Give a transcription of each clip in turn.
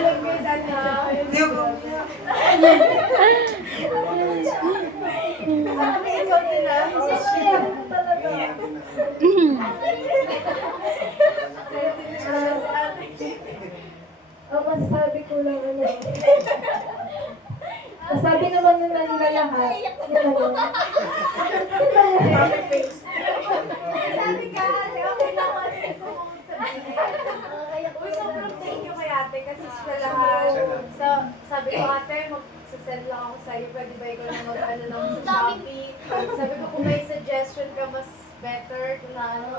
lang guys, ano. Hindi ako umiyak. Sabi ikaw nila. Talaga. Ang masasabi ko lang ano. Nasabi naman nila lahat. Happy face. Sabi ka, okay lang kasi sumunod sa Uy, sobrang thank you kay ate kasi siya lahat. So, sabi ko ate, magsasend lang ako sa'yo. Pwede ba ikaw na mag-ano lang sa Shopee? Sabi ko kung may suggestion ka, mas better kung na ano.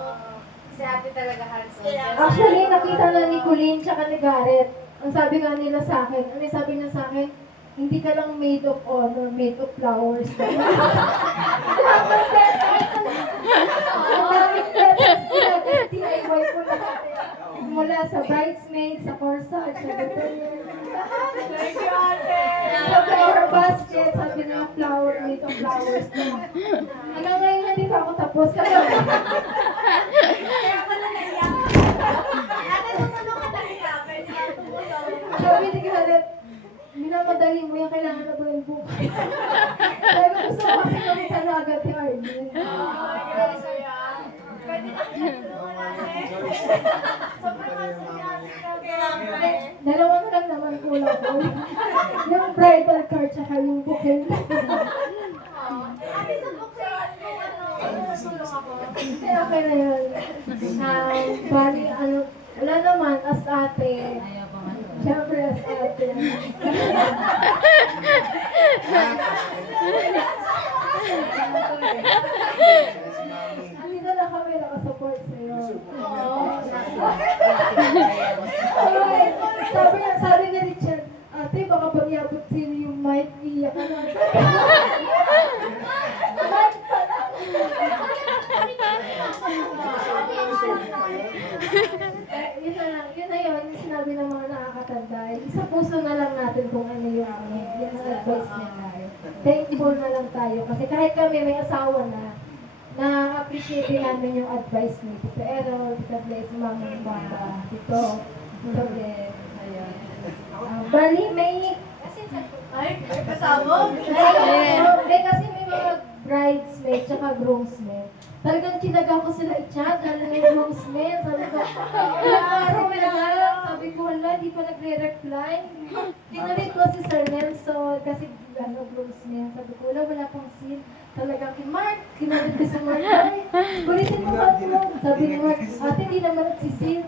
Si ate talaga handsome. Actually, nakita na ni Colleen tsaka ni Garrett. Ang sabi nga nila sa akin, ano yung sabi niya sa akin? Hindi ka lang made of honor, made of flowers. Ang daming letters, DIY ko lahat. Mula sa bridesmaids, sa corsage, sa ganyan. Thank you ate. Sa flower basket, sabi na flower, made of flowers na. Hanggang ngayon, hindi pa ako tapos. Kaya pala naiyak. Ate, tutulungan na kita. Pwede ka tumulong. Sabi ni Garrett, minamadali mo yan, kailangan na ba yung bukas? Sabi ko, gusto ko kasi kami talaga ni Arlene. Grabe saya. Pwede na kita tulungan ate. Sobrang masaya ate. Dalawa na lang naman kulang ko. Yung bridal card tsaka yung bouquet. Ate, sa bukay, kung ano, tulong ako. Kasi okay na yun. Bali, ano, wala naman, as ate. Siyempre, as ate. Halina na kami, nakasupport sa'yo. Okay. Sabi ni Richard, ate, baka pag-iabot sino yung mic, iyak ka na. Mic pa lang. Yun na yun, yung sinabi ng mga nakakatanda. Sa puso na lang natin kung ano yung advice nila. Thankful na lang tayo. Kasi kahit kami may asawa na-appreciate din namin yung advice ni Tito Errol, Tita Bless, Mama ng Bata, Tito. So, ayun. Bali, may... Ay, kasama? Kasi may mga bridesmaid tsaka groomsmaid. Talagang tinaga ko sila i-chat, lalo na yung groomsmaid. Sabi ko, araw na lang. Sabi ko, wala, di pa nagre-reply. Kinalit ko si Sir Nelson kasi groomsmaid. Sabi ko, wala pang scene. Talagang Mark, kinalit ko si Mark. Ay, kulitin mo ba mo? Sabi ni Mark, ate, di naman nagsisin.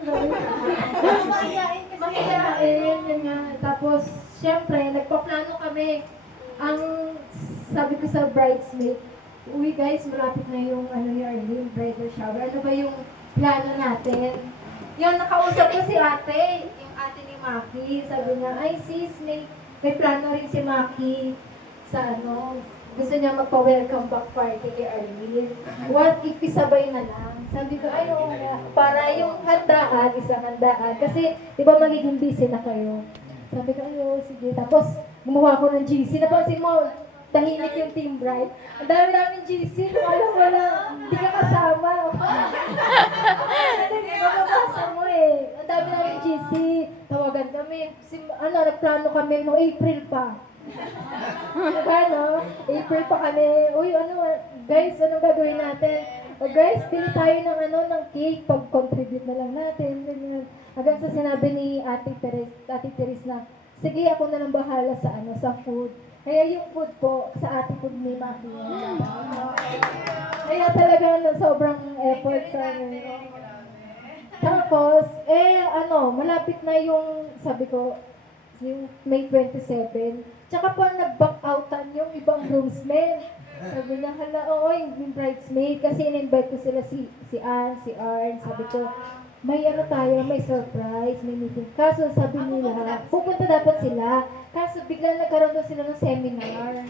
Makiyain, yun nga. Tapos, syempre, nagpaplano kami. Ang sabi ko sa bridesmaid, uy guys, malapit na yung yung bridal shower. Ano ba yung plano natin? Yung nakausap ko si ate, yung ate ni Maki. Sabi niya, ay sis, may plano rin si Maki sa gusto niya magpa-welcome back party kay Arlene. What if isabay na lang? Sabi ko, ay oo nga. Para yung handaan, isang handaan. Kasi, di ba magiging busy na kayo? Sabi ko, ayo, sige. Tapos, gumawa ko ng GC. Napansin mo, tahimik yung Team Bright. Ang dami namin GC. Alam mo na, hindi ka kasama. Hindi ka mabasa mo eh. Ang dami namin GC. Tawagan kami. Nagplano kami noong April pa. Diba, no? April pa kami. Uy, guys, anong gagawin natin? O guys, pili tayo ng cake. Pag-contribute na lang natin. Ganyan. Hanggang sa sinabi ni Ate Teres na, sige, ako na lang bahala sa food. Kaya yung food po, sa ate food ni Maki. Kaya talaga sobrang effort kami. Tapos, malapit na yung, sabi ko, yung May 27. Tsaka po nag-back outan yung ibang groomsmen. Sabi niya, oo, yung bridesmaid. Kasi in-invite ko sila si Ann, si Arn. Sabi ko, may tayo, may surprise, may meeting. Kaso sabi nila, pupunta dapat sila. Kaso bigla nagkaroon daw sila ng seminar.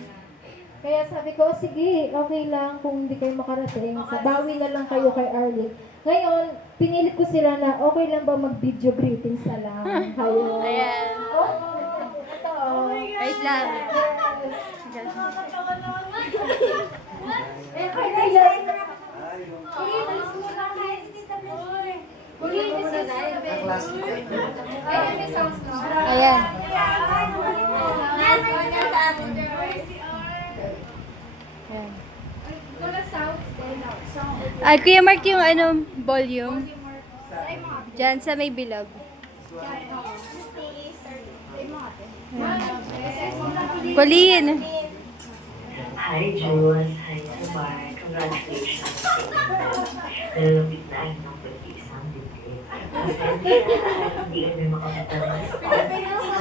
Kaya sabi ko, sige, okay lang kung hindi kayo makarating. Sabawi na lang kayo kay Arlene. Ngayon, pinilit ko sila na okay lang ba mag-video greetings na lang kayo. Ayan. Ito. Wait lang. Kaya yan. Sige, malis mo lang kayo. Ayan, may songs, no? Ayan. Kuya Mark, yung ano, volume. Diyan sa may bilog. Colleen. Hi, Jules. Hi, Samar. Congratulations sa inyo. Nalalapit na ang inyong pag-iisang degree. Hindi kami makapunta ng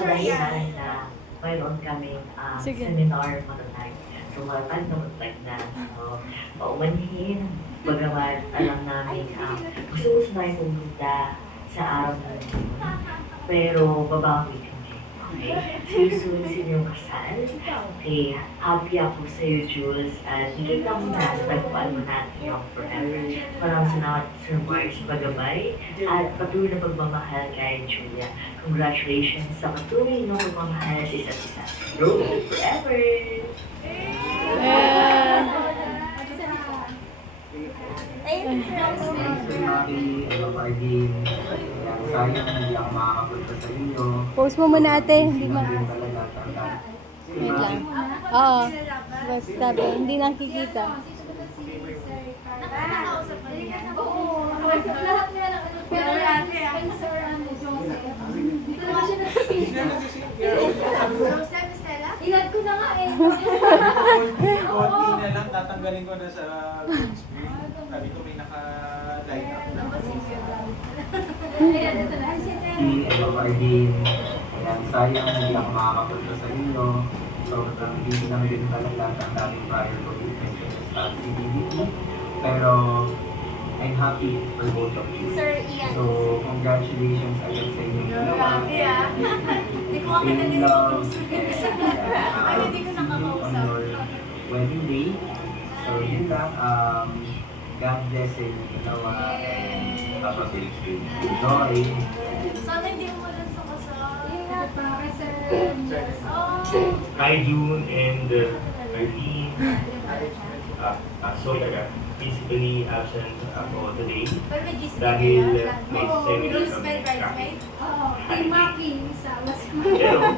kadahilan na mayroon kaming Sige. seminar tonight. So, matag na matag na. So, paumanhin. Bagamat alam namin, gusto namin pumunta sa araw na yun. Pero, babawi kami. Okay? See you soon sa inyong kasal. Okay, happy ako sa iyo, Jules. At nakita mo na, nagpaan mo natin yung forever. Maraming salamat, Sir Mark, sa paggabay at patuloy na pagmamahal kay Julia. Congratulations sa patuloy na pagmamahal sa isa't isa. Grow forever! Thanks for Maki, Party. Sayang hindi ako makakapunta sa inyo. Post mo muna ate. Hindi ma... Din talaga talaga. Wait lang. Oo. Basta ba, hindi nakikita. Nakakausap mo niya. Oo, nakausap lahat nila ng ano. Pero Spencer, Joseph. Dito naman siya nagsisip. Joseph, Stella? Ilad ko na nga eh. Konti na lang, tatanggalin ko na sa green screen. Sabi ko may naka-line up na. Ayan, ito na. Party. Ayan, sayang hindi ako makakapunta sa inyo. So, busy lang din talaga ang daming prior commitments sa CBDT. Pero, I'm happy for both of you. Sir Ian. So, congratulations again sa inyo. Grabe ah. Hindi ko Stay in love. Ay, hindi ko nakakausap. On your wedding day. So, yun lang. God bless sa inyo dalawa. Enjoy. Sana hindi mo lang sa kasal. Ingat pa kay Sir. Hi June and Marlene. Sorry, physically absent ako today Pero may gist dahil ka may na. seminar Bruce kami Bell, sa bridesmaid. Oo, Team Maki. Sa Pero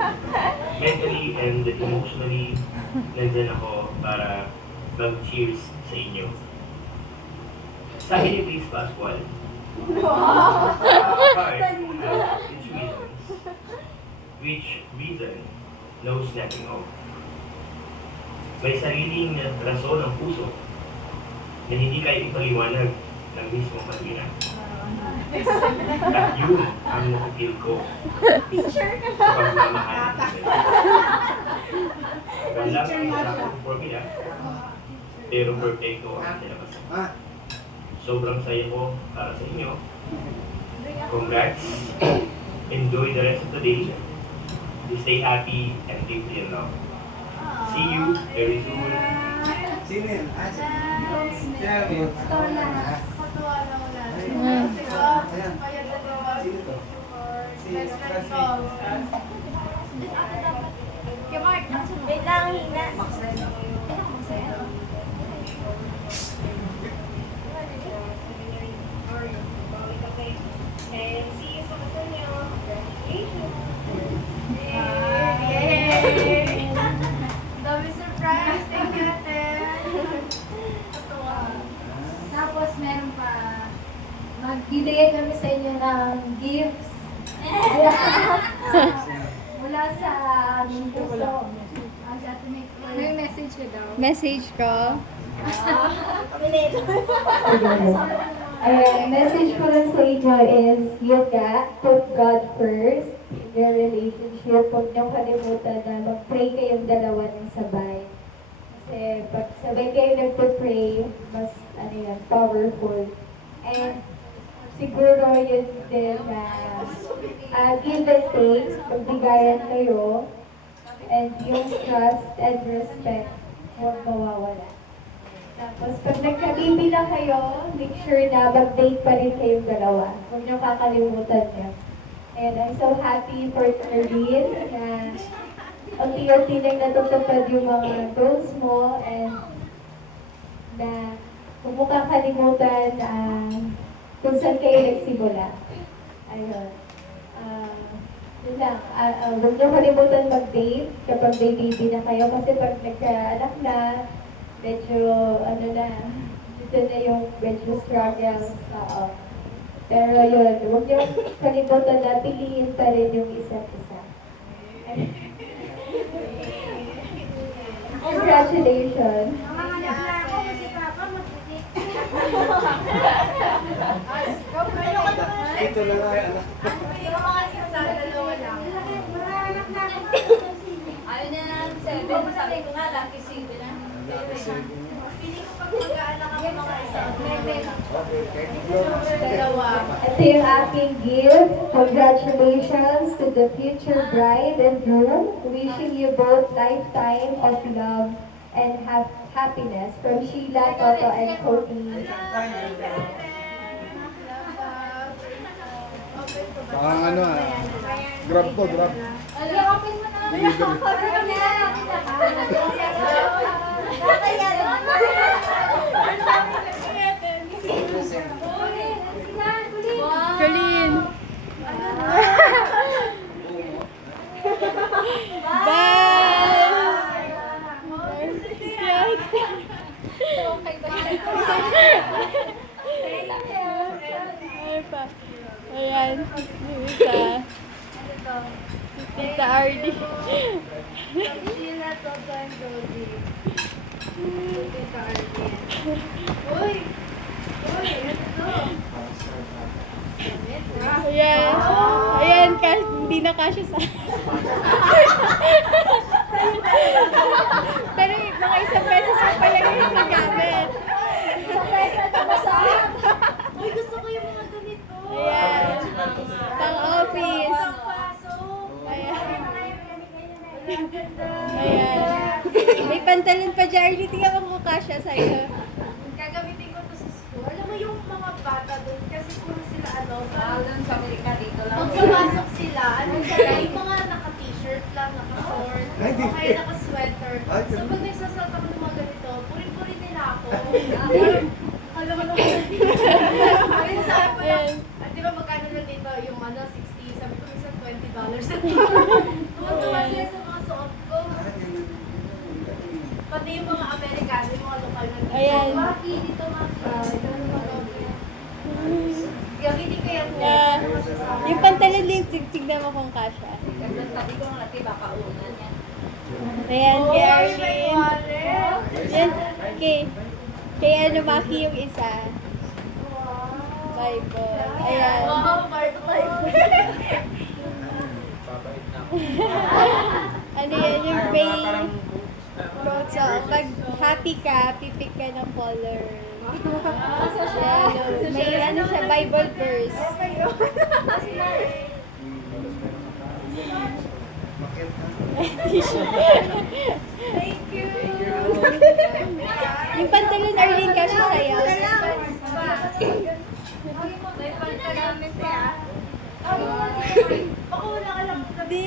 mentally and emotionally nandyan ako para mag-cheers sa inyo. Sabi ni Blaise Pascual, heart has its reasons, which reason knows nothing of. May sariling rason ang puso na hindi kayo ipaliwanag ng mismong pag-ina. At yun ang nakapil ko sa pagmamahal natin. Wala akong formula, pero perfecto ang nilabasan. Sobrang saya ko para sa inyo. Congrats. Enjoy the rest of the day. Stay happy and deeply in love. See you very soon. Sino yun? Sinabi. Katuwa na wala. Kasi ko, kaya dalawa. Sino to? Best friend ko. Kaya Mark, wait lang, hina. And see you sa kasal niyo. Congratulations. Yay! Dami surprise. Thank you, ate. Katuwa. Tapos meron pa, magbibigay kami sa inyo ng gifts. Mula sa aming gusto. May message ka daw. Message ko. Message ko lang sa inyo is, put God first in your relationship. Huwag niyong kalimutan na mag-pray kayong dalawa ng sabay. Kasi pag sabay kayo nagpo-pray, mas powerful. And siguro yun din na give and take, magbigayan kayo. And yung trust and respect, huwag mawawala. Tapos pag nagkabibi na kayo, make sure na mag-date pa rin kayong dalawa. Huwag niyo kakalimutan niyo. And I'm so happy for Nerlene na unti-unti nang natutupad yung mga goals mo and na huwag mo kakalimutan kung saan kayo nagsimula. Ayun. Yun lang. Huwag niyo kalimutan mag-date kapag may baby na kayo kasi pag nagkaanak na, medyo dyan na yung medyo struggles. Pero yun, huwag niyo kalimutan na piliin pa rin yung isa't isa. Congratulations! Mga anak na ako, musika pa, magsitik. Ito lang ay anak. Yung mga isa, dalawa lang. Mga anak na ako. Ayaw niya na 7. Sabi ko nga, lucky 7 na. Pili ko pag mag-aanak ako mga isa. Dalawa. Ito yung aking gift. Congratulations to the future bride and groom. Wishing you both lifetime of love and happiness from Sheila, Toto, and Cody. Parang ano grab to, grab. Open mo na. Open mo na. Colleen! Ay pa. Ayan. Yung isa. Si Tita Arlie. Sheila, Toto, and Jody. Tita Arlie. Uy! Uy, ano to? Ayan. Ayan, hindi na kasya sa... Pero mga isang beses pa pala yung nagamit. Uy, gusto ko yung mga ganito. Ayan. Pang office. Pasok. Ayan. Ayan. May pantalon pa, Jarly. Tingnan mo kung kasya sa'yo. Gagamitin ko to sa school. Alam mo yung mga bata doon, kasi puro sila ano, Doon sa Amerika dito lang. pag pumasok sila, ano sila, yung mga naka-t-shirt lang, naka-short, o kaya naka-sweater. So pag nagsasalt ako ng mga ganito, puri-puri nila ako. Alam mo naman. Ayun, sabi ko lang, di ba magkano na dito yung ano, 60, sabi ko minsan $20. Tuwa-tuwa sila sa mga suot ko. Pati yung mga Amerikano, yung mga lokal na dito. Ayan. Maki, dito Maki. Gamitin ko yan. Yeah. Yung pantalon din, tignan mo kung kasya. Sabi ko nga, diba, kaunan yan. Ayan, kay May Arlene. wallet. Yan, kay ano, Maki yung isa. Bible. Ayan. Wow, part life. Ano yan, yung pay. So, pag happy ka, pipik ka ng color. Ayan, may ano siya, Bible verse. Thank you. Yung pantalon, Arlene, kasya sa'yo. May pantalamit siya. Baka wala ka lang. Di.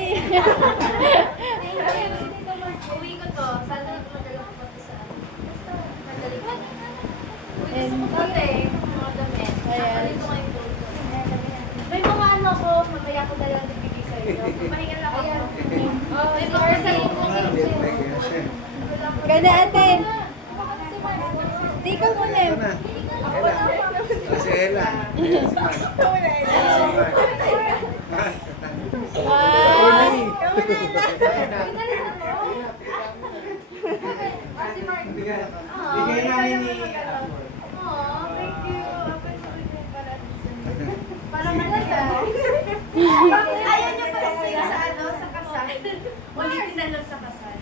Uwi ko to. Sana madala ko pa to sa madali ko. Uy, And- gusto ko to eh. Mga damit. Ayan. Dito ngayon po. May mga ano ko, mamaya ko na lang ibigay sa'yo. Pahinga lang ako. May mga sa'yo ko. Ganda, ate. Di ka muna. Si Ella. Wow. Bigay namin ni Aw, thank you. Para malaga. Ayaw niya pala sa'yo sa ano, sa kasal. Ulitin na lang sa kasal.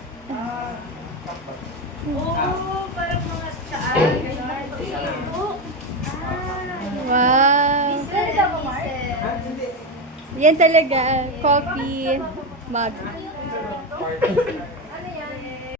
Oo, parang mga tsaan. Wow. Yan talaga, coffee mug.